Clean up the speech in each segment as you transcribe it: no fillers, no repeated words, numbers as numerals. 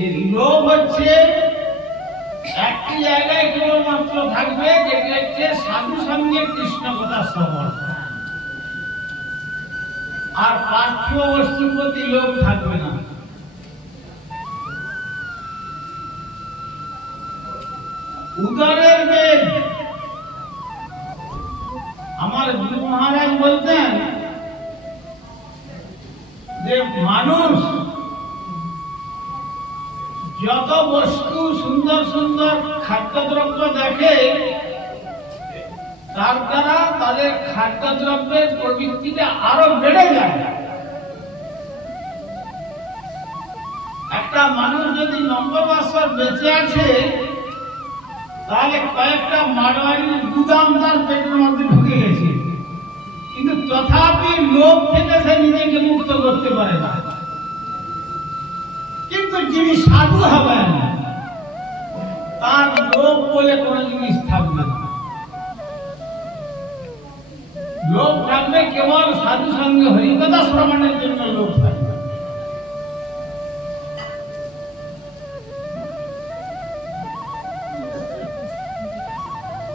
এই লোভ হচ্ছে একটি জায়গায় কেবলমাত্র থাকবে, যেটি হচ্ছে সাধু সঙ্গে কৃষ্ণ কথা শ্রবণ, আর পার্থিব বস্তুর প্রতি লোভ থাকবে না। উদরের বেগ, আমার গুরু মহারাজ বলতেন যে মানুষ যত বস্তু সুন্দর সুন্দর খাদ্যদ্রব্য দেখে, তার দ্বারা তাদের খাদ্যদ্রব্যের প্রবৃত্তিটা আরো বেড়ে যায়। একটা মানুষ যদি 90 বছর বেঁচে আছে, তাহলে কয়েকটা মারোয়ারির গুদাম তার পেটের মধ্যে ঢুকে গেছে, কিন্তু তথাপি লোভ থেকে সে নিজেকে মুক্ত করতে পারে না। কিন্তু যিনি সাধু হবেন, তার লোভ বলে কোনো জিনিস থাকবে না। লোভ থাকবে কেবল সাধু সঙ্গে হরিকথা শ্রবণের জন্য লোভ থাকবে।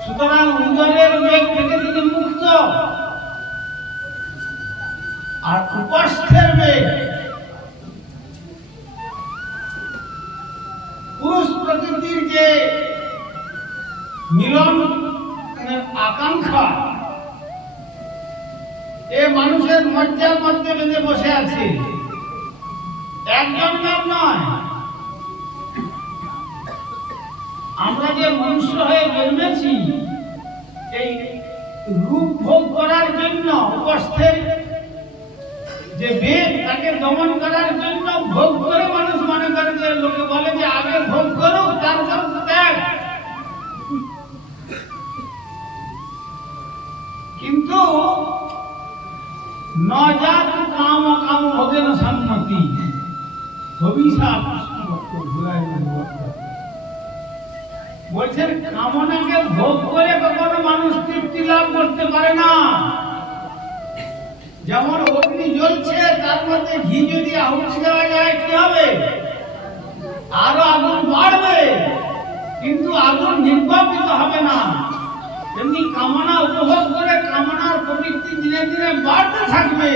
সুতরাং উদরের বেগ থেকে তিনি মুক্ত। আর উপস্থের বেগ, পুরুষ প্রকৃতির যে মিলন আকাঙ্ক্ষা, এ মানুষের মজ্জার মধ্যে বেঁধে বসে আছে। একজন নাম নয়, আমরা যে মনুষ্য হয়ে জন্মেছি এই রূপ ভোগ করার জন্য, উপস্থের যে বেগ তাকে দমন করার জন্য ভোগ করে মানুষ মনে করে যে, লোকে বলে যে আগে ভোগ করো তারপর ত্যাগ। কিন্তু নজাত কাম কাম ভোগেন সম্মতি ভবিষ্যৎ বলছেন, কামনাকে ভোগ করে কখনো মানুষ তৃপ্তি লাভ করতে পারে না। যেমন অগ্নি জ্বলছে, তার মধ্যে ঘি যদি আহুতি দেওয়া যায় কি হবে? আরো আগুন বাড়বে, কিন্তু আগুন নির্বাপিত হবে না। তেমনি কামনা উপভোগ করে কামনার প্রবৃত্তি দিনে দিনে বাড়তে থাকবে,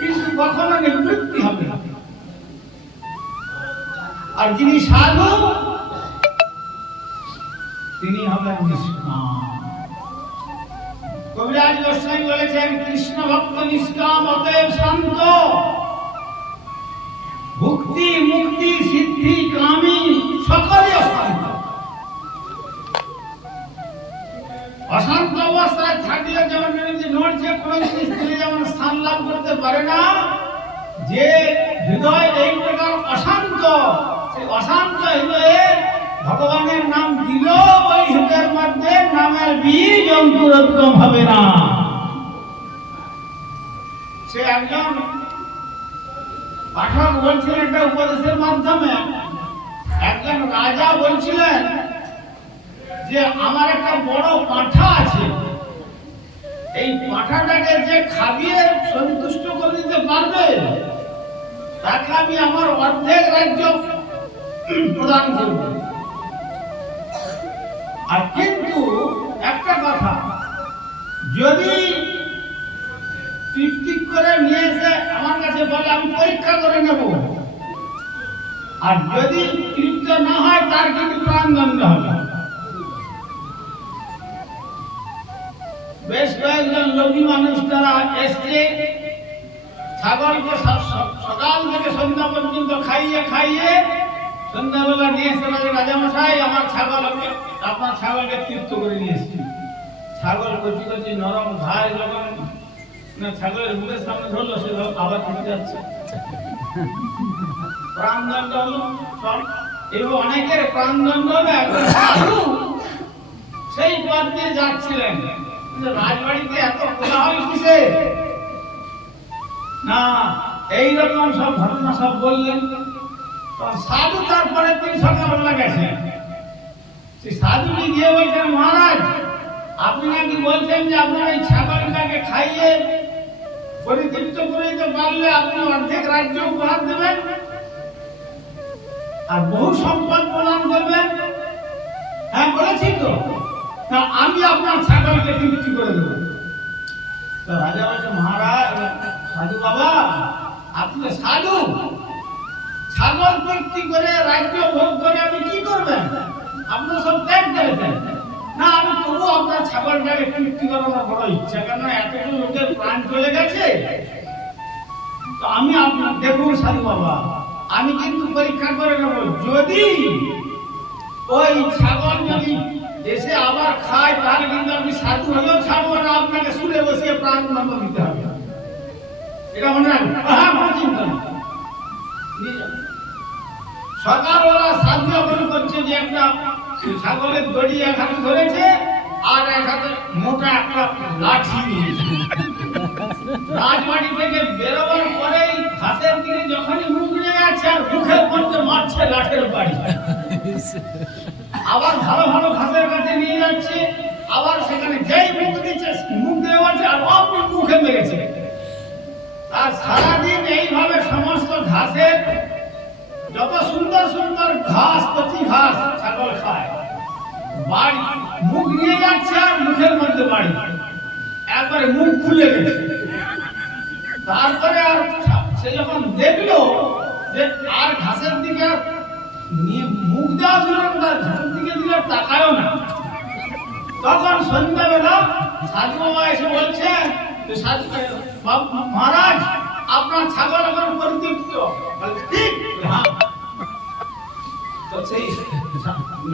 কিন্তু কখনো নিবৃত্তি হবে না। আর যিনি সাধু, তিনি হবেন নিষ্কাম। কবিরাজ গোস্বামী বলেছেন, কৃষ্ণ ভক্ত নিষ্কাম, অতএব শান্ত। ভুক্তি মুক্তি সিদ্ধি কামী সকলে অশান্ত। অশান্ত অবস্থায় থাকলে যেমন নড়ছে, কোনো জিনিস তিনি যেমন স্থান লাভ করতে পারে না, যে হৃদয় এই প্রকার অশান্ত, সেই অশান্ত হৃদয়ে ভগবানের নাম দিল, ওই হৃদয়ের মধ্যে নামের বীজ অঙ্কুরোদ্গম হবে না। সে একজন পাঠক বলছিলেন একটা উপদেশের মাধ্যমে, একজন রাজা বলছিলেন যে আমার একটা বড় পাঁঠা আছে, এই পাঁঠাটাকে যে খাবিয়ে সন্তুষ্ট করে দিতে পারবে, তাকে আমি আমার অর্ধেক রাজ্য প্রদান করব। আর কিন্তু একটা কথা, যদি তৃপ্তি করে নিয়ে এসে আমার কাছে বলে আমি পরীক্ষা করে নেব, আর যদি তৃপ্ত না হয় তার কিন্তু প্রাণদণ্ড হবে। বেশ কয়েকজন লোভী মানুষ তারা এসছে, ছাগলকে সকাল থেকে সন্ধ্যা পর্যন্ত খাইয়ে খাইয়ে সন্ধ্যাবেলা নিয়ে এসে রাজামশাই আমার ছাগল, আপনার ছাগলকে তৃপ্ত করে নিয়ে এসছি। ছাগল কচি কচি নরম ঘাস যখন ছাগলের মুখের সামনে ধরলো, সে আবার উঠে যাচ্ছে, প্রাণদণ্ড হলো। এবং অনেকের প্রাণদণ্ড হলো। একজন সাধু সেই পথ দিয়ে যাচ্ছিলেন, রাজবাড়িতে এত কোলাহল কিসে? না, এইরকম সব ঘটনা সব বললেন। সাধু তারপরে দিন সকালবেলা গেছে, সেই সাধুটি গিয়ে বলছেন, মহারাজ আপনি নাকি বলছেন যে আপনার এই ছাগলটাকে খাইয়ে পরিতৃপ্ত করে দিতে পারলে আপনি অর্ধেক রাজ্য উপহার দেবেন। আর বহু সম্পদ প্রদান করবেন। হ্যাঁ বলেছি তো, না আমি আপনার ছাগলকে বিক্রি করে দেবো। তো রাজা বলছে, মহারাজ সাধু বাবা, আপনি সাধু, ছাগল বিক্রি করে রাজ্য ভোগ করে আপনি কি করবেন? আপনার সব ত্যাগ করেছেন। না আমি তবু আপনার ছাগলটাকে বিক্রি করার বড় ইচ্ছা, কেন এতগুলো লোকের প্রাণ চলে গেছে। তো আমি আপনার দেখুন সাধু বাবা, আমি কিন্তু পরীক্ষা করে নেব, যদি ওই ছাগল যদি এসে আবার খায় তাহলে কিন্তু আমি সাধু হলেও ছাড়বো না, আপনাকে শুলে বসিয়ে প্রাণ দণ্ড দিতে হবে। এটা মনে রাখবেন। হ্যাঁ কোনো চিন্তা নেই। সকালবেলা সাধু আপনি করছে যে একটা ছাগলের দড়ি এক হাতে ধরেছে আর এক হাতে মোটা একটা লাঠি নিয়েছে। রাজবাড়ি থেকে বেরোবার পরেই ঘাসের দিকে যখনই মুখ নিয়ে যাচ্ছে আর মুখের মধ্যে মারছে লাঠের বাড়ি। আবার ভালো ভালো ঘাসের কাছে নিয়ে যাচ্ছে, আবার সেখানে যেই মুখ দিচ্ছে মুখ দিয়ে যাচ্ছে আর অমনি মুখে মেরেছে। আর সারাদিন এইভাবে সমস্ত ঘাসের যত সুন্দর সুন্দর ঘাস, কচি ঘাস ছাগল খায়, বাড়ি মুখ নিয়ে যাচ্ছে আর মুখের মধ্যে বাড়ি, একবারে মুখ খুলে গেছে। তারপরে আর সে যখন দেখলো যে আর ঘাসের দিকে মুখ দেওয়া ছিল না, ঘাসের দিকে দিলে তাকায়ও না, তখন সন্ধ্যাবেলা সাধু বাবা এসে বলছেন যে মহারাজ আপনার ছাগল এখন পরিতৃপ্ত। ঠিক সেই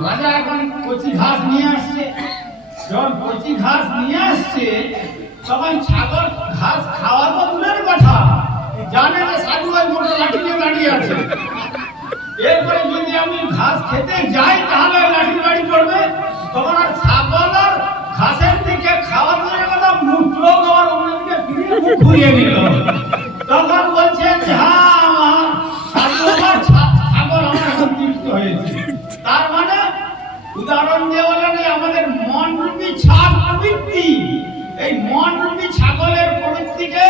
রাজা এখন কচি ঘাস নিয়ে আসছে। যখন কচি ঘাস নিয়ে আসছে তখন ছাগল ঘাস খাওয়া তো দূরের কথা, জানে না সাধু ওই মোটা লাঠি নিয়ে দাঁড়িয়ে আছে। এরপরে যদি আমি ঘাস খেতে যাই তাহলে লাঠি বাড়ি পড়বে, তখন আর ছাগল আর ঘাসের দিকে খাওয়া দূরের কথা মূত্র দেওয়ার অন্যদিকে ফিরে মুখ ঘুরিয়ে নিল। তখন বলছেন যে হ্যাঁ সাধু আমার ছাগল আমার এখন তৃপ্ত হয়েছে। তার মানে উদাহরণ দিয়ে বলেন আমাদের মন রূপী ছাগ প্রবৃত্তি, এই মন রূপী ছাগলের প্রবৃত্তিকে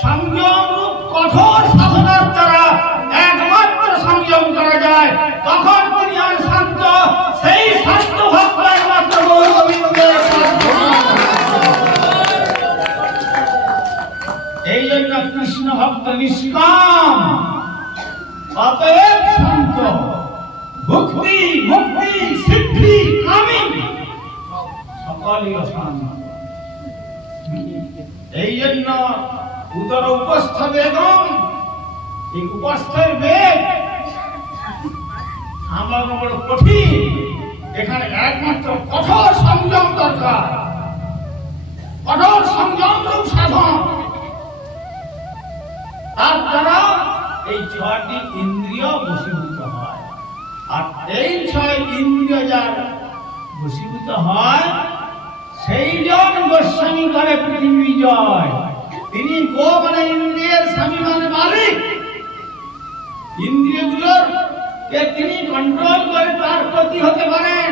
সংযম রূপ কঠোর সাধনার দ্বারা একমাত্র সংযম করা যায়, তখন তিনি আর শান্ত, সেই শান্ত ভক্ত একমাত্র গৌর গোবিন্দের। এই জন্য কৃষ্ণ ভক্ত নিষ্কাম, অতএব শান্ত, ভক্তি মুক্তি সিদ্ধি কামী সকলই অশান্ত। এই জন্য উদর উপস্থ বেগম, এই উপস্থের বেগ আমার বড় কঠিন, এখানে একমাত্র কঠোর সংযম দরকার, কঠোর সংযম রূপ সাধন। তার দ্বারা এই 6টি ইন্দ্রিয় বশীভূত হয়। আর এই 6 ইন্দ্রিয় যার বশীভূত হয় সেই জন গোস্বামী করে পৃথিবী জয়। তিনি গো মানে ইন্দ্রিয়ের স্বামী মানে মালিক, ইন্দ্রিয়গুলোর কে তিনি কন্ট্রোল করে তার প্রতি হতে পারেন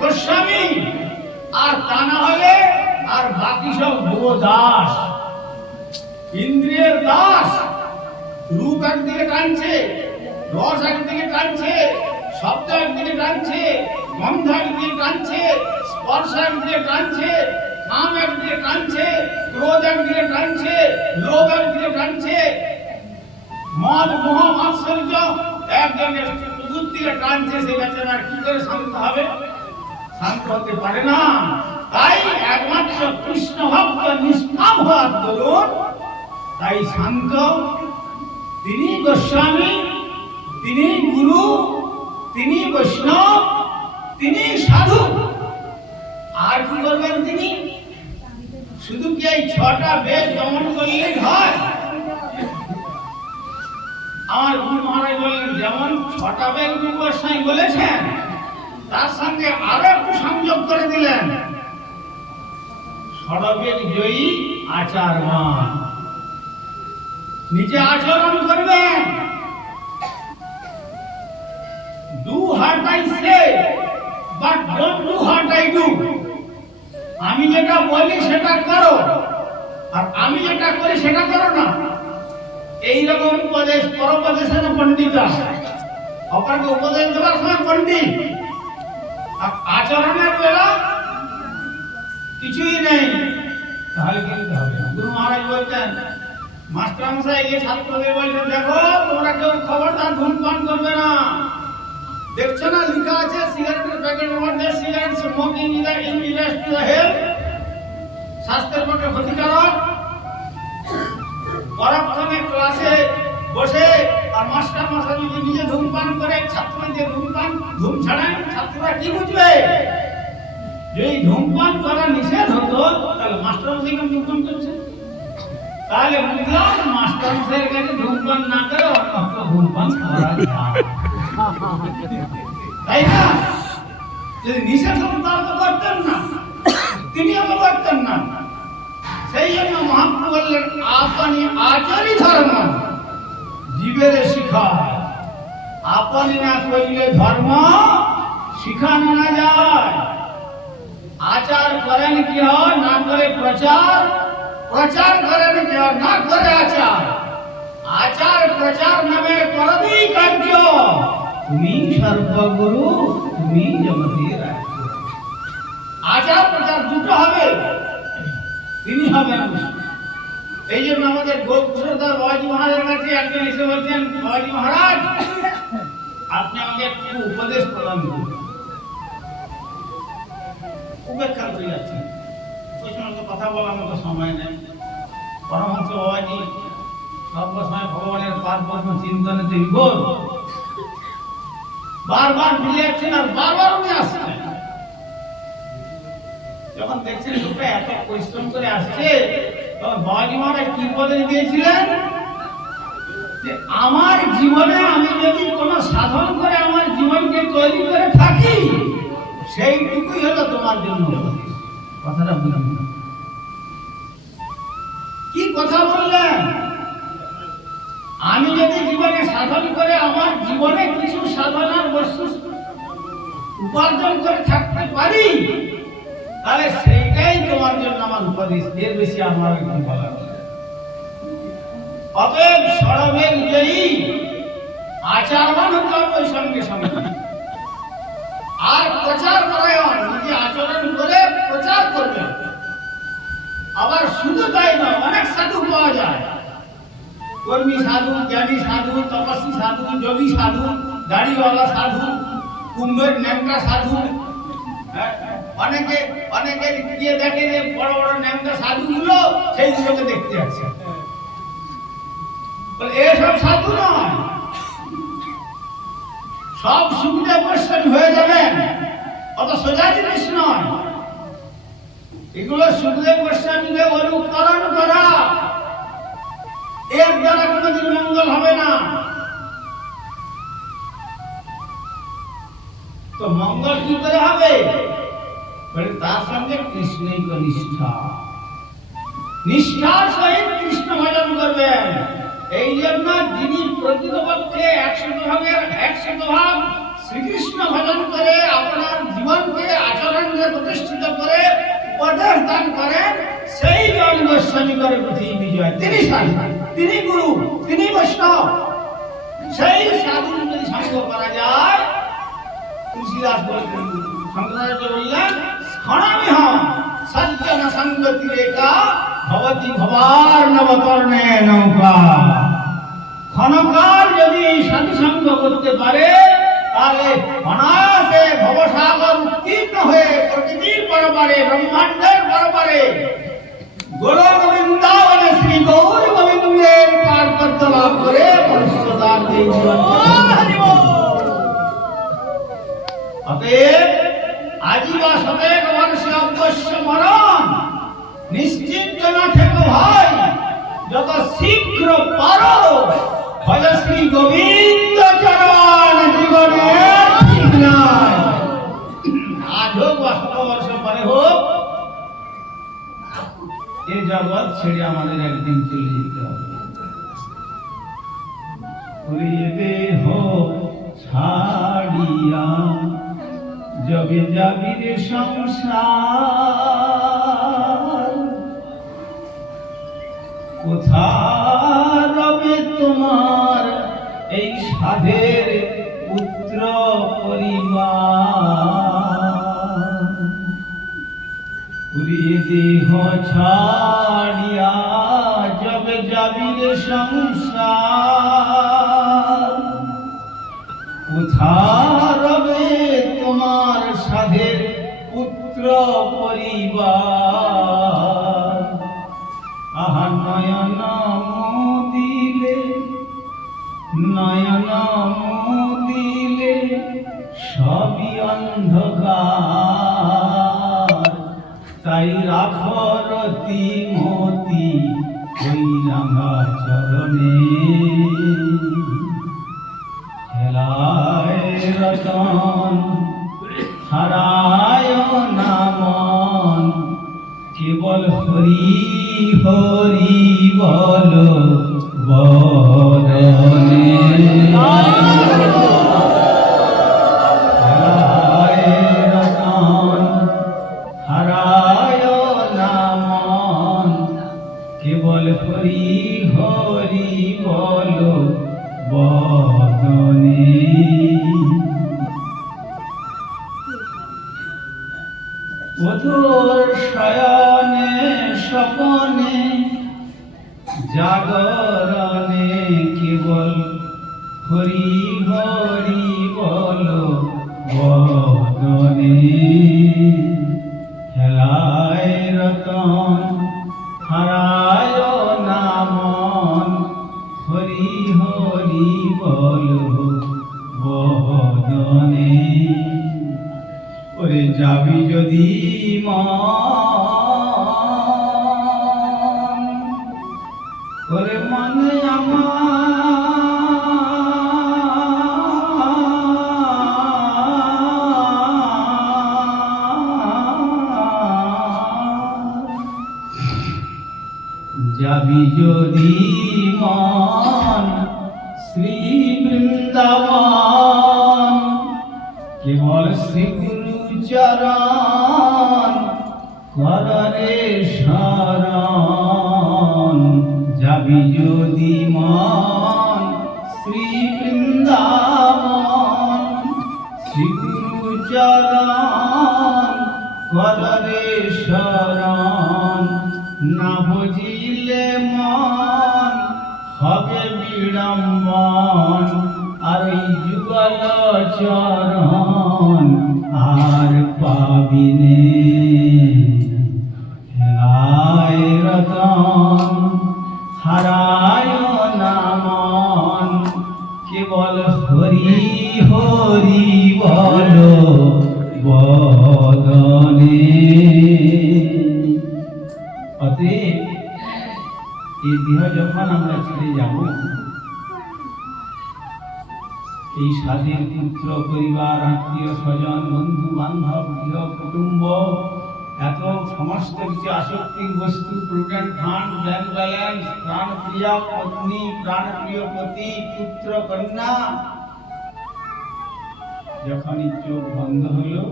গোস্বামী। আর তা না হলে আর বাকি সব গো দাস, ইন্দ্রিয়ের দাস। রূপ একদিকে টানছে, রস একদিকে টানছে, শব্দ একদিকে টানছে, গন্ধ একদিকে টানছে, স্পর্শ একদিকে টানছে, কাম একদিকে টানছে, ক্রোধ একদিকে টানছে, লোভ একদিকে টানছে, মদ মোহ মাৎসর্য একজনের চতুর্দিকে টানছে। সে বেচারা কি করে শান্ত হবে? শান্ত হতে পারে না। তাই একমাত্র কৃষ্ণ ভক্ত নিষ্কাম হওয়ার দরুন তাই শান্ত, তিনি গোস্বামী, তিনি গুরু, তিনি বৈষ্ণব, তিনি সাধু। আর কি করবেন তিনি? শুধু কি এই 6টা বেদ দমন করলেই হয়? আমার গুরু মহারাজ বললেন যেমন 6টা বেদ গুরু গোস্বামী বলেছেন, তার সঙ্গে আরো একটু সংযোগ করে দিলেন, ষড়বেদ জয়ী আচারমান। নিজে আচরণ করবেন, do what I say but don't do what I do। আমি যেটা বলি সেটা করো আর আমি যেটা করি সেটা করো না। এই রকম উপদেশ পরোপদেশে না পণ্ডিতা, অপরকে উপদেশ দেওয়ার সময় পণ্ডিত, আর আচরণের বেলা কিছুই নেই, তাহলে কিন্তু হবে না। গুরু মহারাজ বলতেন, মাস্টার মশাই গিয়ে ছাত্রদের বলছেন, দেখো তোমরা কেউ খবরদার ধূমপান করবে না। দেখছো না লেখা আছে সিগারেটের প্যাকেটের মধ্যে cigarette smoking is injurious to the health, স্বাস্থ্যের পক্ষে ক্ষতিকারক। পরক্ষণে ক্লাসে বসে আর মাস্টার মশাই যদি নিজে ধূমপান করে ছাত্রদের ধূম ছাড়েন, ছাত্ররা কি বুঝবে? যদি ধূমপান করা নিষেধ হতো তাহলে মাস্টার মশাই কেন ধূমপান করছে? তাহলে বুঝলাম মাস্টার মশাইয়ের কাছে ধূমপান না করে অন্য ধূমপান করা যায়, তাই না? যদি নিষেধ হতো তাহলে তো করতেন না, তিনিও তো করতেন না। সেই জন্য মহাপ্রভু বললেন, আপনি আচারি ধর্ম জীবের শিখায়, আপনি না কইলে ধর্ম শিখানো না যায়। আচার করেন কি হয়? না করে প্রচার, প্রচার করেন কি হয়? না করে আচার। আচার প্রচার নামে করবি কার্য, তুমি সর্বগুরু, তুমি জগতের রাজ্য। আচার প্রচার দুটো হবে, তিনি হবেন। এই জন্য আমাদের গোপসরদার বাবাজি মহারাজের কাছে একজন এসে বলছেন, বাবাজি মহারাজ আপনি আমাকে একটু উপদেশ প্রদান করুন। উপেক্ষা করে যাচ্ছেন, ওই সময় তো কথা বলার মতো সময় নেই। পরমহংস বাবাজি সর্বসময় ভগবানের পাদ পদ্ম চিন্তনে বিভোর, বারবার ফিরে যাচ্ছেন আর বারবার উনি আসছেন। যখন দেখছেন লোকটা এত পরিশ্রম করে আসছে, তখন বাবাজি মহারাজ কি উপদেশ দিয়েছিলেন যে আমার জীবনে আমি যদি কোনো সাধন করে আমার জীবনকে তৈরি করে থাকি, সেইটুকুই হলো তোমার জন্য। কথাটা বুঝলাম না, কি কথা বললেন? আমি যদি জীবনে সাধন করে আমার জীবনে কিছু সাধনার বস্তু উপার্জন করে থাকতে পারি, তাহলে সেইটাই তোমার জন্য আমার উপদেশ, এর বেশি আমার কি বলার। অতএব সরবেগ জয়ী আচারবান হতে হবে ওই সঙ্গে সঙ্গে, আর প্রচার পরায়ণ, নিজে আচরণ করে প্রচার করবে। আবার শুধু তাই নয়, অনেক সাধু পাওয়া যায়, কর্মী সাধু, জ্ঞানী সাধু, তপস্বী সাধু, যোগী সাধু, দাড়িওয়ালা সাধু, কুম্ভের ন্যাংটা সাধু। অনেকে অনেকে গিয়ে দেখে যে বড় বড় ন্যাংটা সাধুগুলো সেইগুলোকে দেখতে আসছে, এসব সাধু নয়। সব সুবিধা পরিশ্রম হয়ে যাবেন, অত সোজা জিনিস নয়। এগুলো সুখদেব গোস্বামীকে অনুকরণ করা, এর দ্বারা কোনোদিন মঙ্গল হবে না। তো মঙ্গল কি করে হবে? তার সঙ্গে কৃষ্ণই নিষ্ঠা, নিষ্ঠার সহিত কৃষ্ণ ভজন করবেন। এই জন্য যিনি প্রকৃতপক্ষে 100% শ্রীকৃষ্ণ ভজন করে আপনার জীবনকে আচরণে প্রতিষ্ঠিত করে উপদেশ দান করেন, সেই জন গোস্বামী করে পৃথিবী বিজয়। তিনি সাধু, তিনি গুরু, তিনি বৈষ্ণব। সেই সাধুর যদি সঙ্গ করা যায়, তুলসীদাস শঙ্করাচার্য বললেন, ক্ষণমিহ সজ্জন সঙ্গতি রেখা ভবতি ভবার নবকর্ণে নৌকা। ক্ষণকাল যদি সাধু সঙ্গ করতে পারে, তাহলে অনায়াসে ভবসাগর উত্তীর্ণ হয়ে প্রকৃতির পরপারে, ব্রহ্মাণ্ডের পরপারে, গোলক বৃন্দাবনে শ্রী গৌর গোবিন্দের পার্বত্য লাভ করে মনুষ্যতার জীবন। অতএব আজীবা শতেক বর্ষে অবশ্য মরণ, নিশ্চিন্ত না থেকো ভাই, যত শীঘ্র পারো ভজ শ্রী গোবিন্দ চরণ। জীবনে ঠিক নাই, আজ হোক বা 100 বর্ষ পরে হোক, এই জগৎ ছেড়ে আমাদের একদিন চলে যেতে হবে। দেহ ছাড়িয়া যবে যাবির সংসার, কোথা রবে তোমার এই সাধের পুত্র পরিবার পুরিয়ে দেহ ছাড়িয়া যবে যাবি রে সংসার কোথা রবে তোমার সাধের পুত্র পরিবার আহা নয়ন মুদিলে নয়ন মুদিলে সবই অন্ধকার তাই রাখো রতি মতি ওই রাঙা চরণে খেলায় রতন হারায় নামন কেবল হরি হরি বল বদনে খেলায় রতন হারায় নামন কেবল হরি হরি বল বদনে মধুর শয়নে স্বপনে জাগরণে কেবল হরি হরি বল বদনে খেলায় রতন হারায় নামন হরি হরি বল বদনে ওরে যাবি যদি মন ওরে মনে যাবি যদি মন শ্রী বৃন্দাবন কেবল শ্রী গুরু চরণ কররে শরণ যাবি যদি মন শ্রী বৃন্দাবন শ্রী গুরু চরণ কররে শরণ না বুঝিলে মন হবে বিড়ম্বন আর এই যুগল চরণ আর পাবিনে হেলায় রতন হারায় নামন কেবল হরি হরি বল বদনে অতএব এই দেহ যখন আমরা ছেড়ে যাব এই স্বাধীন পুত্র পরিবার আত্মীয় স্বজন বন্ধু বান্ধব গৃহ কুটুম্ব এত সমস্ত কিছু আসক্তির বস্তু প্রভিডেন্ট ফান্ড ব্যাংক ব্যালেন্স প্রাণপ্রিয়া পত্নী প্রাণপ্রিয় পতি পুত্র কন্যা যখনই চোখ বন্ধ হলো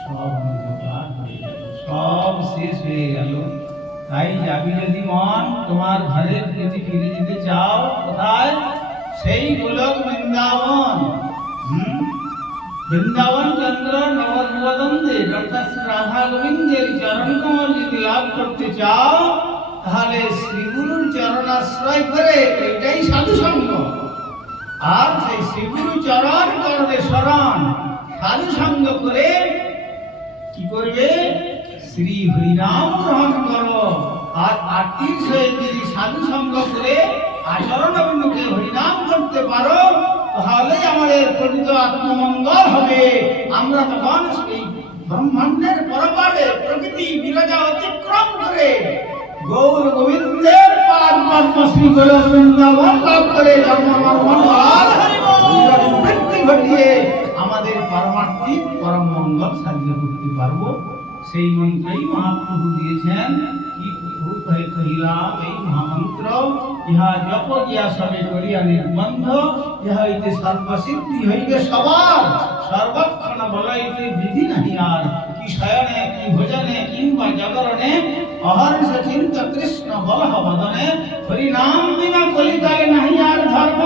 সব অন্ধকার হয়ে গেল, সব শেষ হয়ে গেল। তাই যাবি যদি মন তোমার ঘরের যদি ফিরে যেতে চাও কোথায় সেই গোলক বৃন্দাবন বৃন্দাবন চন্দ্র নবদ্বন্দ্বের অর্থাৎ শ্রী রাধা গোবিন্দের চরণ কমল যদি লাভ করতে চাও তাহলে শ্রীগুরুর চরণাশ্রয় করে এটাই সাধু সঙ্গ। আর সেই শ্রীগুরু চরণ করবে শরণ সাধু সঙ্গ করে কি করবে শ্রী হরিনাম গ্রহণ করো। আর আত্মীর সহিত যদি সাধু সঙ্গ করে আচরণ অভিমুখে হরিনাম করতে পারো তাহলে আমাদের প্রকৃত আত্মমঙ্গল হবে। আমরা তখন সেই ব্রহ্মাণ্ডের পরপারে প্রকৃতি বিরাজা অতিক্রম করে গৌর গোবিন্দের পাদ পদ্ম শ্রী গোলক বৃন্দাবন লাভ করে বৃদ্ধি ঘটিয়ে আমাদের পারমার্থিক পরম মঙ্গল সাধ্য করতে পারবো। সেই মন্ত্রই মহাপ্রভু দিয়েছেন কি প্রভু কহিলাম এই মহামন্ত্র ইহা জপ দিয়া সবে করিয়া নির্বন্ধ ইহা হইতে সর্বসিদ্ধি হইবে সবার সর্বক্ষণ বলাইতে বিধি নাহি আর কি শয়নে কি ভোজনে কিংবা জাগরণে অহর্ষ চিন্ত কৃষ্ণ বলহ বদনে হরিনাম বিনা কলিকালে নাহি আর ধর্ম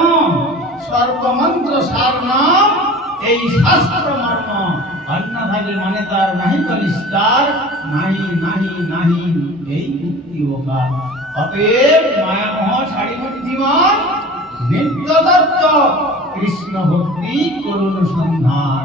সর্বমন্ত্র সার নাম এই শাস্ত্র মর্ম, অন্যভাবে মানে তার নাহি কলিস্তার, নাহি নাহি নাহি এই মুক্তি ওকার। অতএব মায়ামোহ ছাড়িব জীবন, নিত্য তত্ত্ব কৃষ্ণ ভক্তি করুণ সন্ধান।